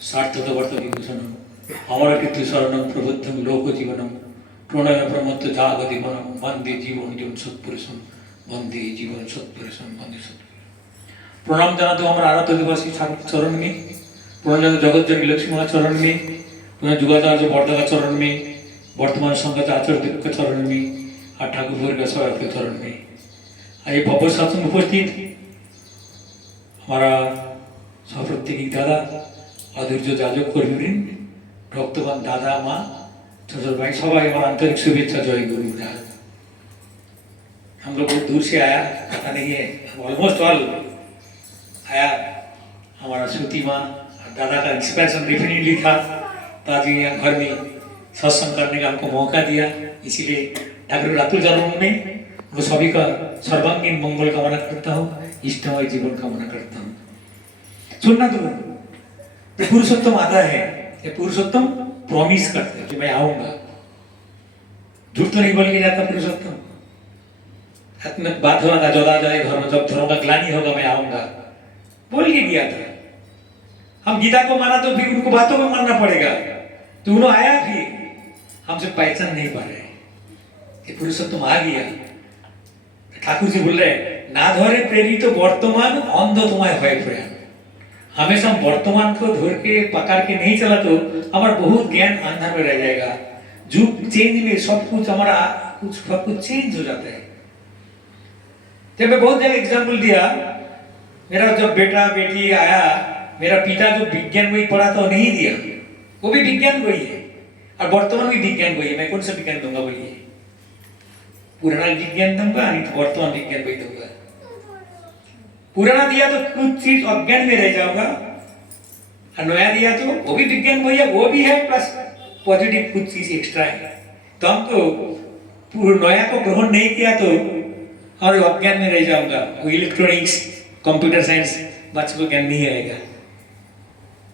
सार्थकवर्त विभूषणम अमर कीर्ति शरणम प्रबुद्धम लोक जीवनम प्रणय प्रमत्त जागदीवनम वंदे जीवन जीवन सत्पुरुषम वंदे जीवन सत्पुरुषम वंदे सत्पुरुष। प्रणाम জানাতে আমার আরাধ্য দিবসী চরণ में, प्रणाम জানাতে जगतजननी लक्ष्मी चरण में, प्रणाम जुगाचार्य बरदाका चरण में, वर्तमान संगत आचार्य देव के चरण में और ठाकुर के सभा के चरण में। ये भव्य शासन उपस्थित हमारा सप्रत्येक दादा अधूर्य जाजक कर्मीवृंद भक्तवान दादा माँ छोटे भाई सबाई हमारा आंतरिक शुभेच्छा। जय गुरु महाराज। हम लोग बहुत दूर से आया, पता नहीं है, ऑलमोस्ट ऑल आया। हमारा श्रुति माँ दादा का इंस्पिरेशन डेफिनेटली था, तो आज यहाँ घर में सत्संग करने का हमको मौका दिया। इसीलिए ठाकुर रातुल जन्म में वो सभी का सर्वांगीण मंगल कामना करता हूँ, इष्टमय जीवन कामना करता हूँ। सुनना तो पुरुषोत्तम आता है, ये पुरुषोत्तम प्रॉमिस करते हैं कि मैं आऊंगा। झूठ तो नहीं बोल के जाता पुरुषोत्तम। बात हो रहा था जोदा जाए धर्म, जब धर्म का ग्लानि होगा मैं आऊंगा, बोल के गया था। हम गीता को माना तो फिर उनको बातों को मानना पड़ेगा। तो उन्होंने आया फिर हमसे पहचान नहीं पा रहे, ये पुरुषोत्तम आ गया। ठाकुर जी बोल रहे ना धरे प्रेरित तो वर्तमान अंध तुम्हारे भय प्रयाण। हमेशा हम वर्तमान को धर के पकड़ के नहीं चला तो हमारा बहुत ज्ञान अंधर में रह जाएगा। युग चेंज में सब कुछ हमारा सब कुछ चेंज हो जाता है। जब मैं बहुत जगह एग्जाम्पल दिया, मेरा जब बेटा बेटी आया, मेरा पिता जो विज्ञान वही पढ़ा था नहीं दिया, वो भी विज्ञान वही है और वर्तमान भी विज्ञान वही है। मैं कौन सा विज्ञान दूंगा बोलिए? पुराना विज्ञान दूंगा नहीं तो वर्तमान विज्ञान वही दूंगा। पुराना दिया तो कुछ चीज अज्ञान में रह जाऊंगा और नया दिया तो वो भी विज्ञान वही है, वो भी है प्लस पॉजिटिव कुछ चीज एक्स्ट्रा है। तो हमको नया को ग्रहण नहीं किया तो और अज्ञान में रह जाऊंगा। वो इलेक्ट्रॉनिक्स कंप्यूटर साइंस बच्चों को ज्ञान नहीं आएगा।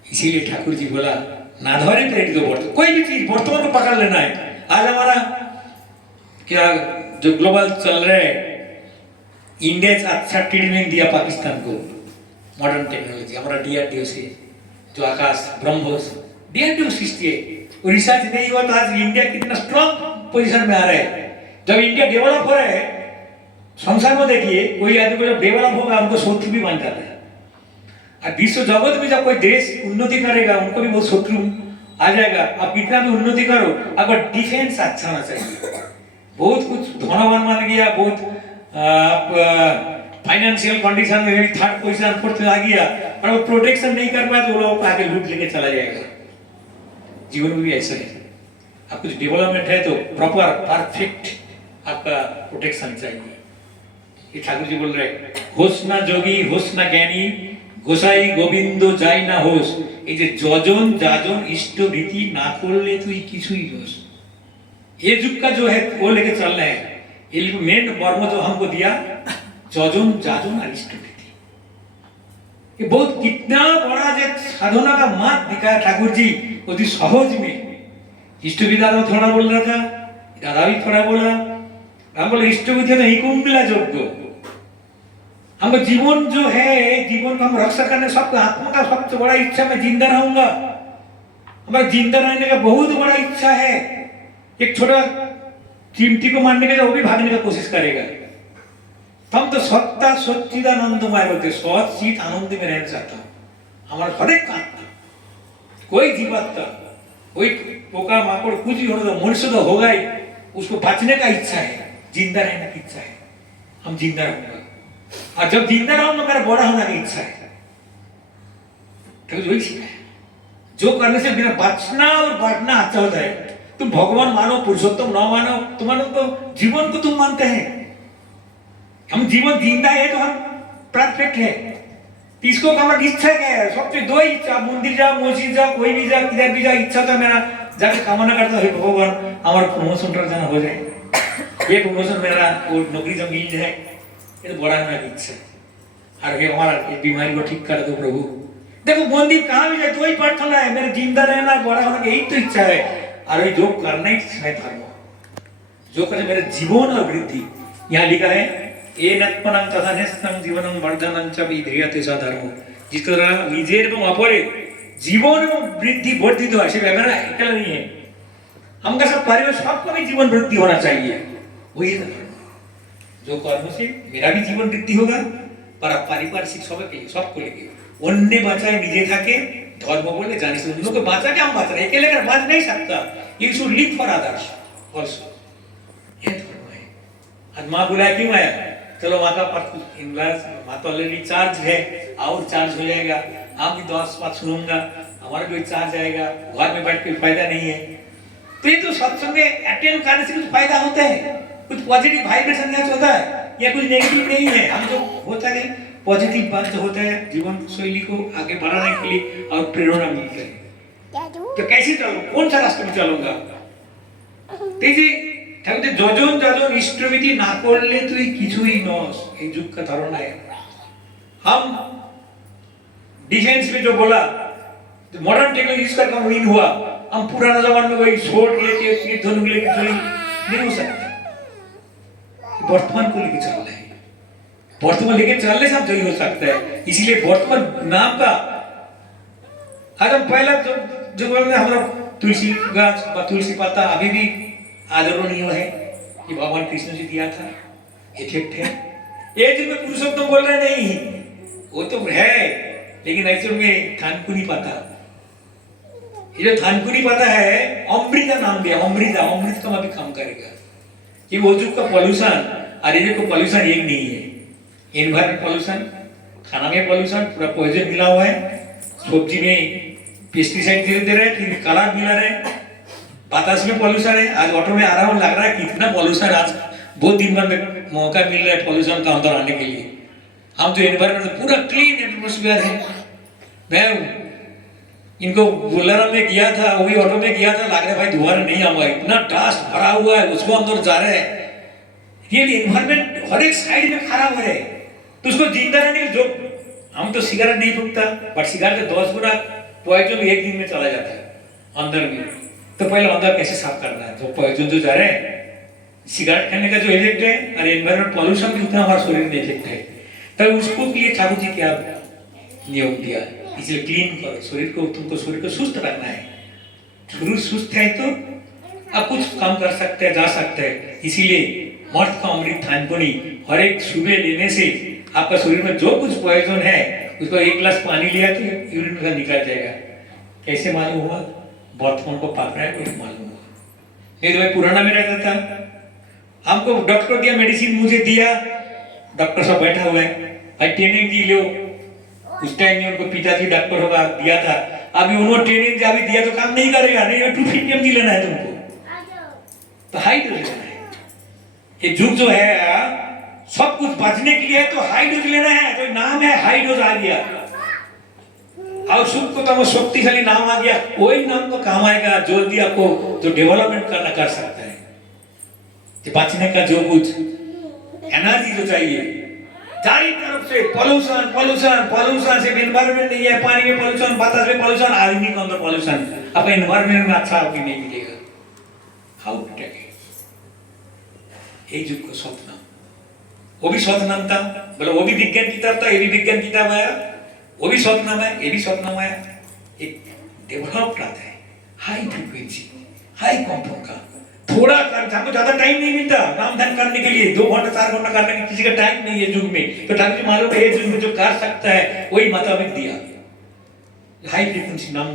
इसीलिए ठाकुर जी बोला ना धरे प्रेरित तो वर्तमान, कोई भी चीज वर्तमान को पकड़ लेना है। आज हमारा क्या जो ग्लोबल चल रहा है, इंडिया अच्छा ट्रीटमेंट दिया पाकिस्तान को, मॉडर्न टेक्नोलॉजी। हमारा डीआरडीओ से जो आकाश ब्रह्मोस डीआरडीओ सृष्टि है, वो रिसर्च नहीं हुआ तो आज इंडिया कितना स्ट्रॉन्ग पोजीशन में आ रहा है। जब इंडिया डेवलप हो रहा है संसार में, देखिए कोई आदमी को जब डेवलप होगा उनको शत्रु भी बन जाता है। और विश्व जगत में जब कोई देश उन्नति करेगा उनको भी बहुत शत्रु आ जाएगा। आप कितना भी उन्नति करो, अगर डिफेंस अच्छा होना चाहिए। बहुत कुछ धनवान मान गया, बहुत फाइनेंशियल कंडीशन में थर्ड पोजीशन फोर्थ आ गया और वो प्रोटेक्शन नहीं कर पाया तो वो लोग आगे लूट लेके चला जाएगा। जीवन में भी ऐसा है, आप कुछ डेवलपमेंट है तो प्रॉपर परफेक्ट आपका प्रोटेक्शन चाहिए। ये ठाकुर जी बोल रहे होश ना जोगी होश ना ज्ञानी गोसाई गोविंद जाई ना होश। ये जो जजन जाजन इष्ट रीति ना करले तो किछुई दोष। ये युग का जो है वो लेके चलना है। ये मेन मर्म जो हमको दिया जजन जाजन और इष्ट रीति, ये बहुत कितना बड़ा जो साधना का मार्ग दिखाया ठाकुर जी बहुत ही सहज में। इष्ट विधा थोड़ा बोल रहा था, दादा भी थोड़ा बोला। हम बोले इष्ट विधा में ही कुंडला योग्य। हमको जीवन जो है, जीवन को हम रक्षा करने सबको आत्मा का सबसे बड़ा इच्छा मैं जिंदा रहूंगा। हमारा जिंदा रहने का बहुत बड़ा इच्छा है। एक छोटा चिमटी को मारने का वो भी भागने का कोशिश करेगा। हम तो सत्ता सच्चिदानंदमय बोलते, सत चित आनंद में रहना चाहता हूँ। हमारा हर एक आत्मा, कोई जीवात्मा, कोई पोका माकड़ कुछ भी होना तो मनुष्य तो होगा ही, उसको बचने का इच्छा है, जिंदा रहने की इच्छा है। हम जिंदा रहूंगा और जब जिंदा रहूंगा मेरा बड़ा होने की इच्छा है। तो वही है जो करने से मेरा बचना और बढ़ना अच्छा होता है। तुम भगवान मानो पुरुषोत्तम न मानो, तुम्हारा तो जीवन को तुम मानते हैं। हम जीवन जिंदा है तो हम परफेक्ट है। इसको हमारी इच्छा क्या है? सबसे दो ही इच्छा, मंदिर जाओ मस्जिद जाओ कोई भी जाओ किधर भी जाओ, इच्छा था मेरा जाके कामना करता है भगवान हमारा प्रमोशन जाना हो जाए, ये प्रमोशन मेरा वो नौकरी जब मिल जाए, ये तो बड़ा होने की इच्छा है। और ये हमारा ये बीमारी को ठीक कर दो प्रभु। देखो मंदिर कहाँ भी जाए तो वही प्रार्थना है, मेरे जिंदा रहना बड़ा होने की यही तो इच्छा है। और ये जो करना ही है धर्म, जो करे मेरे जीवन और वृद्धि। यहाँ लिखा है ए नत्पनम तथा नेस्तम जीवनम वर्धनम च विधीयते स धर्म। जिस तरह निजेर এবং অপরের जीवन वृद्धि वर्धित है, सिर्फ मेरा अकेला नहीं है, हमका सब परिवार सबका भी जीवन वृद्धि होना चाहिए। वही है धर्म, जो कर्म से मेरा भी जीवन वृद्धि होगा, पर पारिपार्श्विक सबको लेके अन्य बचाए निजे थाके धर्म बोले जाने से उन लोग को बचा के हम बच रहे, अकेले कर बच नहीं सकता। You should live for others also, ये धर्म है। आज माँ बुलाया क्यों आया, चलो माँ का पर इनलाज माँ तो ऑलरेडी चार्ज है, और चार्ज हो जाएगा, आप भी 10 बात सुनूंगा, हमारा भी चार्ज आएगा, घर में बैठ के फायदा नहीं है। तो ये तो सत्संग अटेंड करने से कुछ फायदा होता है, कुछ पॉजिटिव वाइब्रेशन यहाँ होता है, या कुछ नेगेटिव नहीं है। हम जो होता है पॉजिटिव बात जो होता है जीवन शैली को आगे बढ़ाने के लिए और प्रेरणा मिलती है। तो कैसे चलूं, कौन सा रास्ते में चलूंगा? तेजी ঠাকুর যজন যজন ইষ্টবিধি না করলে তুই কিছুই নস, এই যুগ का धारणा है। हम डिफेंस में जो बोला तो मॉडर्न टेक्नोलॉजी इसका कम विन हुआ, हम पुराना जमाने में वही शॉर्ट लेके तीर धनुक लेके चली नहीं हो सकता। वर्तमान को लेके चल रहे हैं, वर्तमान लेके चलने से हम जय हो सकता है। इसीलिए वर्तमान नाम का आज हम पहला जो बोल रहे हमारा तुलसी गाछ व तुलसी पत्ता अभी भी आदरणीय है, कि भगवान कृष्ण जी दिया था, इफेक्ट है। ये जो मैं पुरुषोत्तम बोल रहे नहीं, वो तो है, लेकिन ऐसे में थानकुनी पता, ये जो थानकुनी पता है अमृता नाम दिया, अमृता अमृत का भी काम करेगा। कि वो जो का पॉल्यूशन और ये को पॉल्यूशन एक नहीं है, एनवायरमेंट पॉल्यूशन, खाना में पॉल्यूशन, पूरा पॉइजन मिला हुआ है, सब्जी में पेस्टिसाइड दे रहे हैं, फिर कलर मिला रहे हैं, बतास में पॉल्यूशन है। आज ऑटो में आ रहा हूँ, लग रहा है कितना पॉल्यूशन, आज बहुत दिन भर में मौका मिल रहा है पॉल्यूशन का अंदर आने के लिए। हम जो एनवायरमेंट पूरा क्लीन एटमॉस्फेयर है। मैं इनको बुल्लाराम में गया था, वही ऑटो में गया था, लग रहा है भाई दोबारा नहीं आऊंगा, इतना डस्ट भरा हुआ है, उसको अंदर जा रहे हैं। ये एनवायरमेंट हर एक साइड में खराब है, तो उसको जिंदा रहने के जो हम तो सिगरेट नहीं फूकता, बट सिगरेट 10 गुना पॉइजन एक दिन में चला जाता है अंदर में। तो पहले अंदर कैसे साफ करना है, जो पॉइजन जो जा रहे हैं, सिगरेट खाने का जो इफेक्ट है और एनवायरमेंट पॉल्यूशन भी उतना हमारे शरीर में इफेक्ट है। तब उसको लिए ठाकुर जी क्या नियम दिया, इसलिए क्लीन करो शरीर को, तुमको शरीर को सुस्त रखना है। शरीर सुस्त है तो आप कुछ काम कर सकते हैं, जा सकते हैं। इसीलिए मर्द का अमृत थानकुनी हर एक सुबह लेने से आपका शरीर में जो कुछ पॉइजन है उसको 1 गिलास पानी लिया तो यूरिन का निकल जाएगा। कैसे मालूम हुआ? वर्तमान को पकड़ा है तो मालूम हुआ। नहीं तो भाई पुराना में रहता था, हमको डॉक्टर दिया मेडिसिन, मुझे दिया, डॉक्टर सब बैठा हुआ है, भाई ट्रेनिंग दी लो। उस टाइम में उनको पिताजी डॉक्टर होगा दिया था, अभी उन्होंने ट्रेनिंग अभी दिया तो काम नहीं करेगा, नहीं 250 mg लेना है तुमको, तो हाई डोज लेना है। ये युग जो है सब कुछ बचने के लिए है, तो हाई डोज लेना है, तो नाम है हाई डोज आ गया, और सुख को तो शक्तिशाली नाम आ गया, वही नाम तो काम आएगा जो भी आपको जो डेवलपमेंट करना कर सकता है। बचने का जो कुछ एनर्जी जो चाहिए, चारों तरफ से पोल्यूशन पोल्यूशन पोल्यूशन, सिर्फ एनवायरमेंट नहीं है, पानी में पोल्यूशन, बतास में पोल्यूशन, आदमी के अंदर पोल्यूशन, आपका एनवायरमेंट में अच्छा आपको नहीं मिलेगा। How to take it? ये युग को सतनाम, वो भी सतनाम था, बोले वो भी विज्ञान किताब था, ये भी विज्ञान किताब आया, वो भी सतनाम है, ये भी सतनाम आया। एक डेवलप रहता है, हाई फ्रीक्वेंसी हाई कंपन का, थोड़ा हमको ज्यादा टाइम नहीं मिलता नाम ध्यान करने के लिए, 2 घंटा 4 घंटा करने के किसी का टाइम नहीं है युग में। तो ठाकुर जी मालूम है युग में जो कर सकता है वही मुताबिक दिया। हाई फ्रीक्वेंसी नाम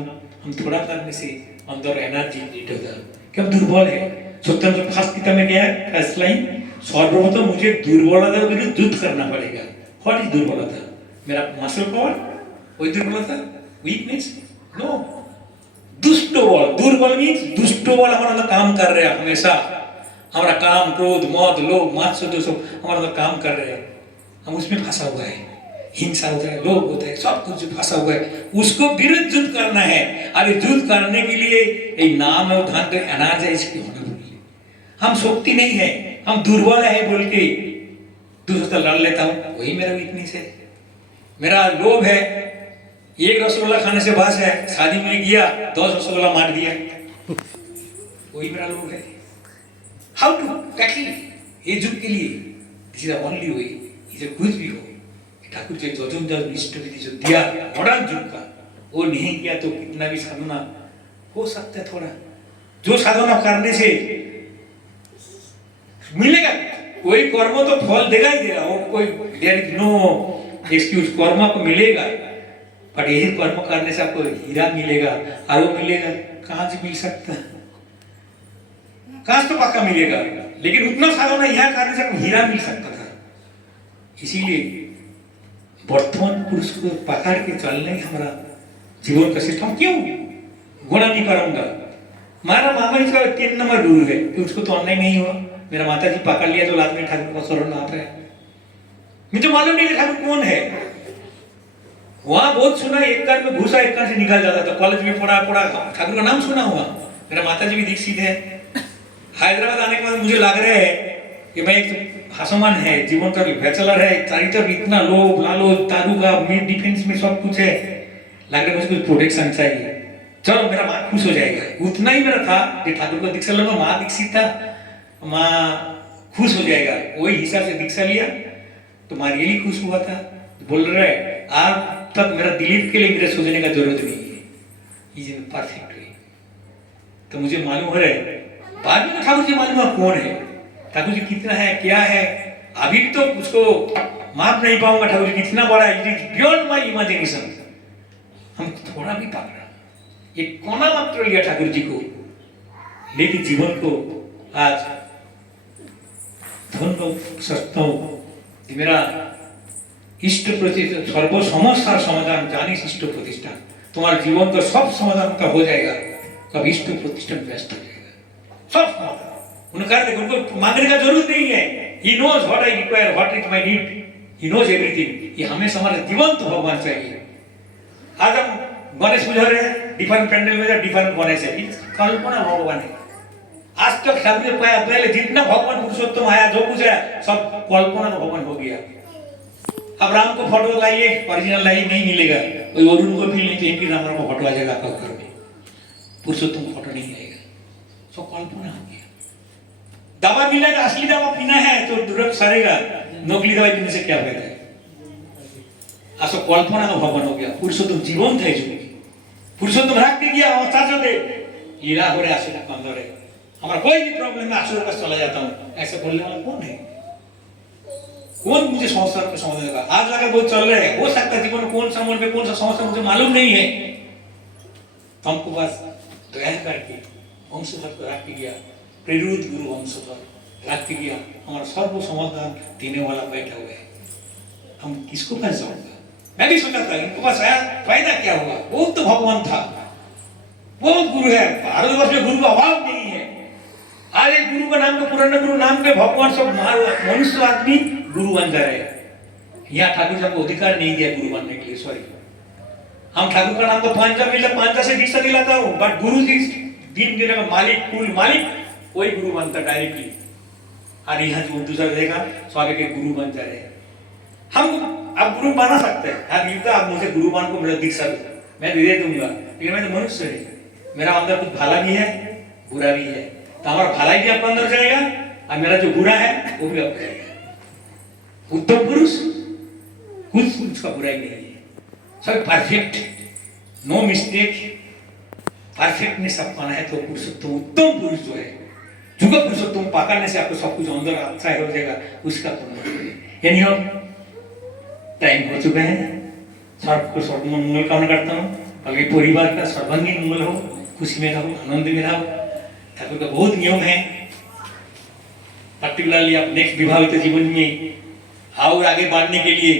हम थोड़ा करने से अंदर एनर्जी नीट होता है, क्यों दुर्बल है। स्वतंत्र फास्ट किताब में क्या है, फर्स्ट लाइन, सर्वप्रथम मुझे दुर्बलता के विरुद्ध युद्ध करना पड़ेगा। व्हाट इज दुर्बलता? मेरा मसल पावर, वही दुर्बलता, वीकनेस? नो, दुष्ट बल, दुर्बल मीन्स दुष्ट बल हमारा अंदर काम कर रहे हैं हमेशा, हमारा काम क्रोध मद लोभ मात्सर्य सब हमारा अंदर काम कर रहे हैं, हम उसमें फंसा हुआ है, हिंसा होता है, लोभ होता है, सब कुछ फंसा हुआ है, उसको विरुद्ध युद्ध करना है। अरे युद्ध करने के लिए ये नाम और धन अनाज है, इसकी होना बोलिए। हम शक्ति नहीं है, हम दुर्बल है बोल के दूसरों से लड़ लेता हूँ, वही मेरा वीकनेस है। मेरा लोभ है, एक रसगुल्ला खाने से बस है, शादी में गया 10 रसगुल्ला मार दिया, वही मेरा लोभ है। हाउ टू टैकल ये युग के लिए? दिस इज ओनली वे, इसे कुछ भी हो ठाकुर जी जो इष्ट विधि जो दिया मॉडर्न युग का, वो नहीं किया तो कितना भी साधना हो सकता है थोड़ा, जो साधना करने से मिलेगा, कोई कर्म तो फल देगा ही देगा, वो कोई देयर इज नो एक्सक्यूज, कर्म को मिलेगा। बट यही कर्म करने से आपको हीरा मिलेगा, और वो मिलेगा कांच मिल सकता है, कांच तो पक्का मिलेगा, लेकिन उतना साधना यहाँ करने से आपको हीरा मिल सकता था। इसीलिए वर्तमान पुरुष को पकड़ के चलने हमारा जीवन का सिस्टम क्यों गुणा नहीं करूंगा। हमारा मामा जी का 3 नंबर गुरु है कि उसको तो अन्याय नहीं हुआ, मेरा माता जी पकड़ लिया तो लात में ठाकुर का शरण आप है, मुझे मालूम नहीं ठाकुर कौन है। वहां बहुत सुना, एक कार में घुसा एक कार से निकल जाता था, कॉलेज में पढ़ा ठाकुर का नाम सुना हुआ। मेरा माता जी भी दीक्षित है। हैदराबाद आने के बाद मुझे लग रहा है कि मैं एक हसमान है, जीवन का बैचलर है, चारित्र इतना लोभ लालच दारू का मिड डिफेंस में सब कुछ है, लग रहा है मुझे कुछ प्रोटेक्शन चाहिए, चलो मेरा माँ खुश हो जाएगा। उतना ही मेरा था कि ठाकुर को दीक्षा लूंगा, माँ दीक्षित था, माँ खुश हो जाएगा, वही हिसाब से दीक्षा लिया तो माँ रियली खुश हुआ था। बोल रहा है आज तक मेरा दिलीप के लिए मेरे सोचने का जरूरत नहीं है, इज इन परफेक्ट वे। तो मुझे मालूम हो रहा है, बाद में तो ठाकुर जी मालूम है कौन है, ठाकुर जी कितना है क्या है, अभी तो उसको माप नहीं पाऊंगा ठाकुर जी कितना बड़ा है, it is beyond my imagination. हम थोड़ा भी पकड़ा, एक कोना मात्र लिया ठाकुर जी को, लेकिन जीवन को आज धन्य सकता हूं कि मेरा इष्ट प्रतिष्ठा सर्व समस्या समाधान जानिस इष्ट प्रतिष्ठा, तुम्हारे जीवन का सब समाधान का हो जाएगा, कब इष्ट प्रतिष्ठा में व्यस्त हो जाएगा सब समाधान। उनको मांगने का जरूरत नहीं है, he knows what I require, what is my need, he knows everything. ये हमें हमारे जीवन तो भगवान चाहिए। आज हम गणेश पूजा रहे हैं, डिफरेंट पैंडल में डिफरेंट गणेश है, कल्पना भगवान है। आज तक सबसे पहले जितना भगवान पुरुषोत्तम आया जो कुछ है सब कल्पना भगवान हो गया। अब राम को फोटो लाइए, ओरिजिनल लाइए, नहीं मिलेगा, कोई अरुण को भी नहीं तो इनकी राम को फोटो आ जाएगा आपका घर में, पुरुषोत्तम फोटो नहीं आएगा, सब कल्पना हो गया। दवा मिलेगा, असली दवा पीना है तो ड्रग सरेगा, नकली दवाई पीने से क्या फायदा है। असो कल्पना का भगवान हो गया, पुरुषोत्तम जीवन था जो पुरुषोत्तम रख के गया अवस्था जो दे लीला हो रहा आसुर का अंदर है, हमारा कोई भी प्रॉब्लम में आसुर का चला जाता हूँ, ऐसे बोलने वाला कौन है, कौन मुझे समस्या को समझ लेगा। आज लगा बहुत चल रहे हैं, हो सकता है जीवन कौन सा मोड़ पे कौन सा समस्या मुझे मालूम नहीं है, तो हमको बस दया करके वंशधर को रख के गया, प्रेरित गुरु वंशधर रख के गया, हमारा सर्व समाधान देने वाला बैठा हुआ है, हम किसको पास जाऊंगा। मैं भी सोचा था इनको पास आया फायदा क्या होगा, वो तो भगवान था, बहुत गुरु है, भारतवर्ष में गुरु का अभाव नहीं है। आज एक गुरु का नाम तो पुराना गुरु नाम पे भगवान सब मनुष्य आदमी गुरु बन जा रहे हैं। यहाँ ठाकुर जी हमको अधिकार नहीं दिया गुरु बनने के लिए, सॉरी। हम ठाकुर का नाम तो पांचा से दीक्षा दिलाता हूँ, बट गुरु जी दिन देने का मालिक कुल मालिक वही गुरु बनता डायरेक्टली। और यहाँ जो दूसरा देगा स्वामी के गुरु बन जा रहे हैं। हम अब गुरु बना सकते हैं, हाँ मिलता आप मुझे गुरु बन को मेरा दीक्षा दो, मैं दे दूंगा, लेकिन मैं तो मनुष्य है, मेरा अंदर कुछ भला भी है बुरा भी है, तो हमारा भलाई भी आपका अंदर जाएगा और मेरा जो बुरा है वो भी आपको जाएगा। उत्तम पुरुष कुछ उसका बुराई नहीं है, सब परफेक्ट, नो मिस्टेक, परफेक्टनेस सब पाना है तो पुरुषोत्तम उत्तम पुरुष जो है, जुगा पुरुषोत्तम पकड़ने से आपको सब कुछ अंदर अच्छा हो जाएगा, उसका यानी हम टाइम हो चुका है। सबको सर्वमंगल कामना करता हूँ, अभी परिवार का सर्वांगीण मंगल हो, खुशी में रहो, आनंद में रहो। ठाकुर का बहुत नियम है, पर्टिकुलरली आप नेक्स्ट विवाहित जीवन में और आगे बढ़ने के लिए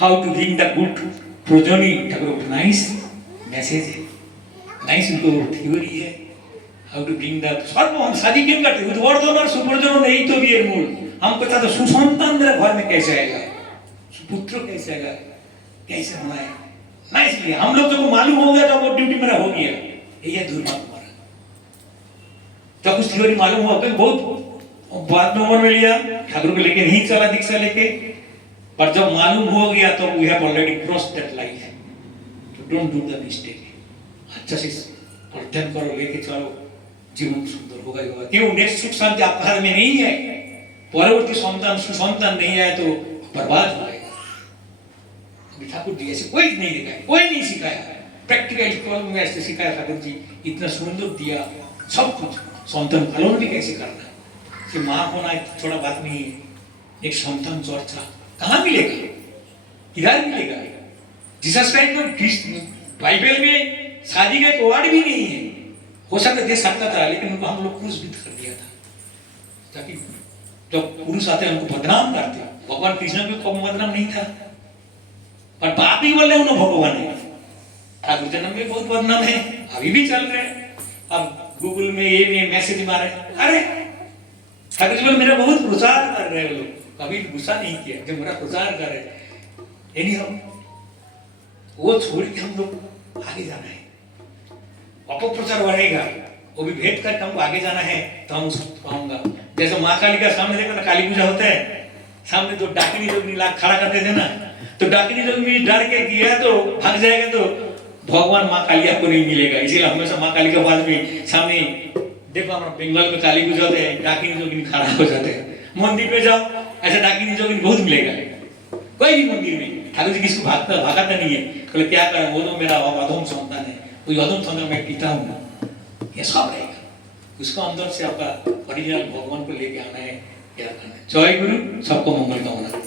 how to bring the good प्रोजोनी, ठाकुर नाइस मैसेज है, नाइस उनको थ्योरी है, how to bring the serve. हम शादी क्यों करते हैं, उद्वर्धन और सुवर्धन नहीं तो भी है मूल। हमको चाहते सुसंतान मेरे घर में कैसे आएगा, सुपुत्र कैसे आएगा, कैसे होना है ना, इसलिए हम लोग को मालूम हो गया तो वो ड्यूटी मेरा हो गया, यही है दुर्भाग्य हमारा। जब कुछ थ्योरी मालूम हुआ तो बहुत बाद में उम्र में लिया, ठाकुर को लेके नहीं चला दीक्षा लेके, पर जब मालूम हो गया तो we have already cross that line, तो डोंट डू द मिस्टेक। अच्छा से अध्ययन करो, लेके चलो, जीवन सुंदर होगा ही होगा। क्यों नेक्स्ट सुख शांति आपका हाथ में नहीं है, परवर्ती संतान सुसंतान नहीं आए तो बर्बाद हो जाएगा। ठाकुर जी ऐसे कोई नहीं दिखाया, कोई नहीं सिखाया, प्रैक्टिकल में ऐसे सिखाया ठाकुर जी, इतना सुंदर दिया सब कुछ। संतान पालन भी कैसे करना, कि माँ होना थोड़ा बात नहीं है, एक संतान चर्चा कहाँ मिलेगा, इधर मिलेगा। जीसस क्राइस्ट बाइबल में शादी का एक वर्ड भी नहीं है, हो सकता दे सकता था, लेकिन उनको हम लोग क्रूस कर दिया था, ताकि जब पुरुष आते हैं उनको बदनाम करते। भगवान कृष्ण भी कब बदनाम नहीं था, पर बाप ही बोल रहे उन्होंने भगवान है। ठाकुर जन्म में बहुत बदनाम है, अभी भी चल रहे हैं। अब गूगल में ये में मैसेज मारे, अरे ठाकुर जी बोले मेरा बहुत प्रचार कर रहे हैं लोग, कभी गुस्सा नहीं किया जब मेरा प्रचार कर रहे। एनी वो छोड़ के हम लोग आगे जाना है, अपप्रचार बढ़ेगा, वो भी भेंट करके हमको आगे जाना है, तो हम उसको पाऊंगा। जैसे माँ काली का सामने देखा ना, काली पूजा होता है, सामने तो डाकिनी जोगिनी लाख खड़ा करते थे ना, तो डाकिनी जोगिनी डर के किया तो भाग जाएगा, तो भगवान माँ काली आपको नहीं मिलेगा। इसीलिए हमेशा माँ काली के पास में सामने देखो, हमारा बंगाल में काली पूजा होते हैं, डाकिनी जोगिनी खड़ा हो जाते हैं। मंदिर पे जाओ, ऐसा डाकिनी जोगिनी बहुत मिलेगा, कोई भी मंदिर में। ठाकुर जी किसको भागता नहीं है, बोले क्या करें, वो तो मेरा अधम संतान है, वो अधम संतान मैं पिता हूँ, ये सब रहेगा। उसको अंदर से आपका ओरिजिनल भगवान को लेके आना है, प्यार करना है। जय गुरु, सबको मंगल कामना।